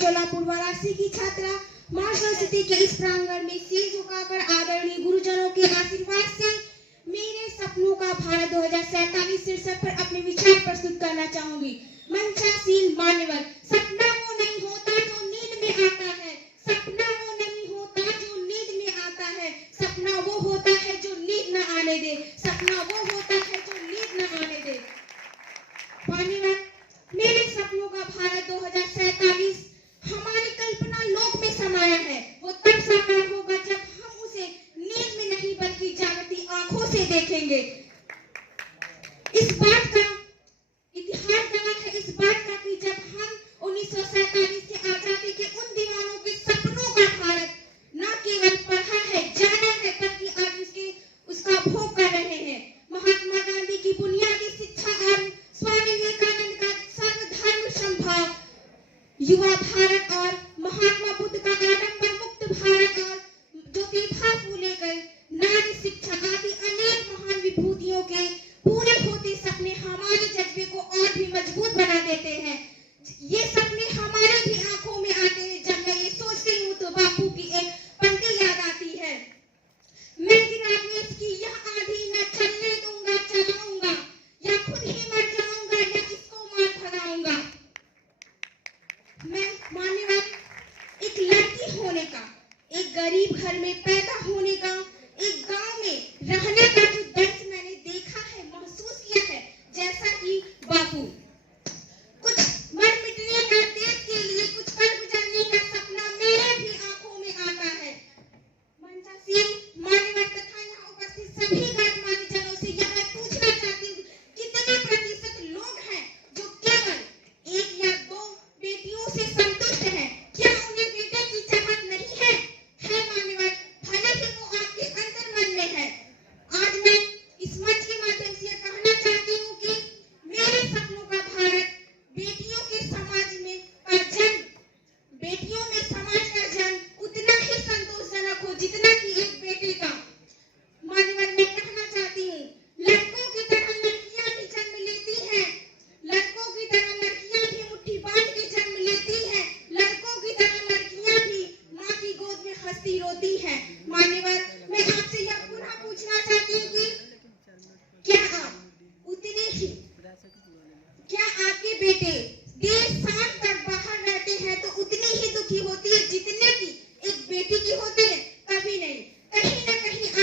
चोलापुर वाराणसी की छात्रा मां सरस्वती के इस प्रांगण में सिर झुकाकर आदरणीय गुरुजनों के आशीर्वाद से मेरे सपनों का भारत 2047 शीर्षक पर अपने विचार प्रस्तुत करना चाहूंगी। मंचासीन मान्यवर, सपना वो नहीं होता जो नींद में आता है, सपना वो नहीं होता जो नींद में आता है, सपना वो होता है जो नींद न आने दे, सपना वो होता है जो नींद न आने दे। मान्यवर, मेरे सपनों का भारत 2047 हमारी कल्पना लोक में समाया है। वो तब साकार होगा जब हम उसे नींद में नहीं बल्कि जागती आंखों से देखेंगे। इस बात का इतिहास गवाह है, इस बात का कि जब हम 1947 के आजादी के उन दीवानों के सपनों का भारत न केवल पढ़ा है, जाना है, बल्कि आज उसका भोग कर रहे हैं। महात्मा गांधी की बुनियादी शिक्षा और स्वामी विवेकानंद का सर्वधर्म समभाव, युवा भारत और महात्मा बुद्ध का आडंबर मुक्त भारत और ज्योतिबा फूले के नारी शिक्षा आदि अनेक महान विभूतियों के पूरे होते सपने हमारे जज्बे को और भी मजबूत बना देते हैं। ये सपने हमारे भी आंखों में आते हैं। जब मैं ये सोचती हूँ तो बापू की एक पंक्ति याद आती है, मैं गिरा देश की यह आंधी न चलने दूंगा, चलाऊंगा, या खुद ही मर जाऊंगा या इसको मार भगाऊंगा। मैं मान्यवर, एक लड़की होने का, एक गरीब घर में पैदा होने का, एक गांव में रहने का जो दर्द मैंने देखा है, महसूस किया है, जैसा कि